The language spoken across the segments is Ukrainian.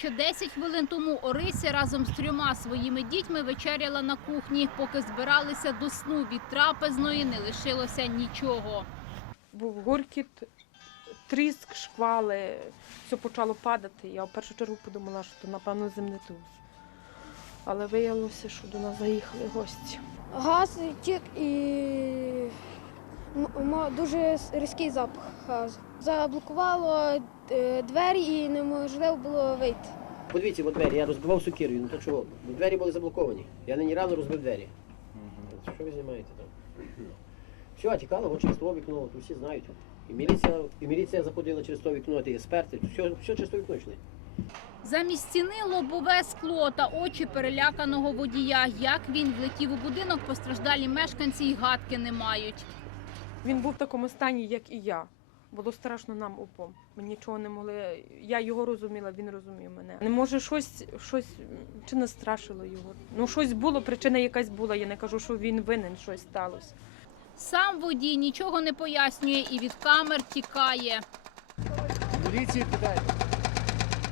Ще 10 хвилин тому Орися разом з трьома своїми дітьми вечеряла на кухні. Поки збиралися до сну від трапезної, не лишилося нічого. Був гуркіт, тріск, шквали, все почало падати. Я в першу чергу подумала, що то, напевно, землетрус. Але виявилося, що до нас заїхали гості. Газ тік і дуже різкий запах. Заблокувало е, двері і неможливо було вийти. Подивіться, бо двері, я розбивав сукірою, ну то чого? Бо двері були заблоковані. Я нині рано розбив двері. Що ви знімаєте там? Все, а тікало, от через то вікно, от усі знають. І міліція, і міліція заходила через то вікно, і експерти, все, все через то вікно йшли. Замість стіни лобове скло та очі переляканого водія. Як він влетів у будинок, постраждалі мешканці й гадки не мають. Він був в такому стані, як і я. Було страшно нам обом. Ми нічого не могли. Я його розуміла, він розумів мене. Не може щось, щось чи настрашило його. Ну щось було, причина якась була. Я не кажу, що він винен, щось сталося. Сам водій нічого не пояснює і від камер тікає. Міліції питайте.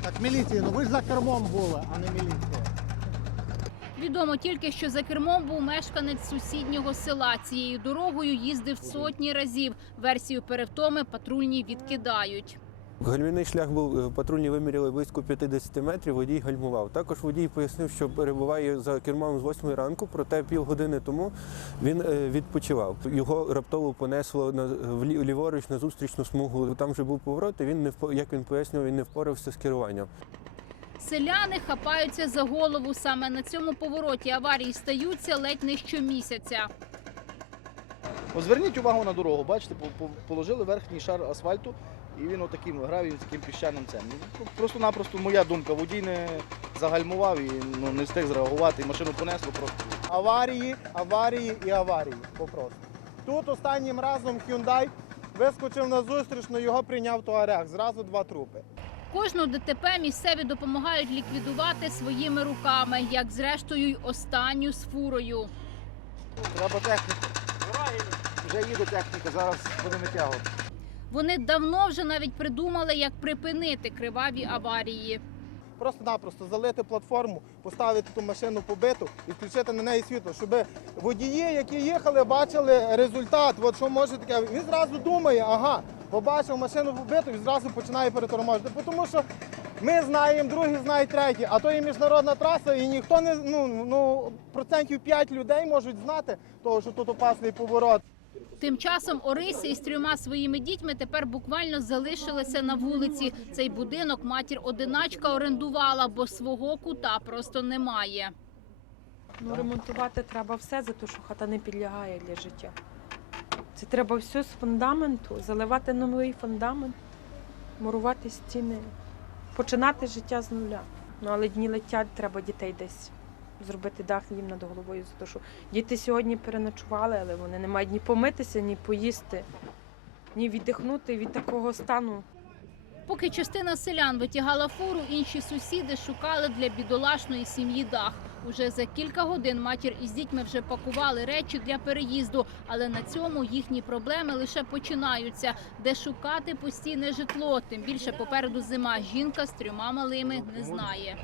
Так міліції, ну ви ж за кермом були, а не міліція. Відомо тільки, що за кермом був мешканець сусіднього села. Цією дорогою їздив сотні разів. Версію перевтоми патрульні відкидають. Гальмівний шлях був е, патрульні виміряли близько 50 метрів. Водій гальмував. Також водій пояснив, що перебуває за кермом з 8 ранку, проте півгодини тому він е, відпочивав. Його раптово понесло на ліворуч на зустрічну смугу. Там вже був поворот. і Він не як він пояснював, він не впорався з керуванням. Селяни хапаються за голову. Саме на цьому повороті аварії стаються ледь не щомісяця. От зверніть увагу на дорогу, бачите, по- по- положили верхній шар асфальту, і він отаким гравій таким піщаним цем. Ну, Просто-напросто моя думка, водій не загальмував і ну, не встиг зреагувати, і машину понесло просто. Аварії, аварії і аварії. Попросту. Тут останнім разом Hyundai вискочив на зустрічну, його прийняв Туарег. Зразу два трупи. Кожну ДТП місцеві допомагають ліквідувати своїми руками, як зрештою й останню з фурою. Треба техніку. Вже їде техніка, зараз будемо витягувати. Вони давно вже навіть придумали, як припинити криваві аварії. Просто-напросто залити платформу, поставити ту машину побиту і включити на неї світло, щоб водії, які їхали, бачили результат. От що може таке. Він зразу думає, ага, побачив машину побиту і зразу починає переторможити. Бо Тому що ми знаємо, другі знають треті, а то є міжнародна траса, і ніхто не ну, ну процентів 5 людей можуть знати, того, що тут опасний поворот. Тим часом Орися із трьома своїми дітьми тепер буквально залишилася на вулиці. Цей будинок матір одиначка орендувала, бо свого кута просто немає. Ну, ремонтувати треба все, за те, що хата не підлягає для життя. Це треба все з фундаменту, заливати новий фундамент, мурувати стіни, починати життя з нуля. Ну, але дні летять, треба дітей десь зробити дах їм над головою. За те, що діти сьогодні переночували, але вони не мають ні помитися, ні поїсти, ні віддихнути від такого стану. Поки частина селян витягала фуру, інші сусіди шукали для бідолашної сім'ї дах. Уже за кілька годин матір із дітьми вже пакували речі для переїзду, але на цьому їхні проблеми лише починаються. Де шукати постійне житло, тим більше попереду зима. Жінка з трьома малими не знає.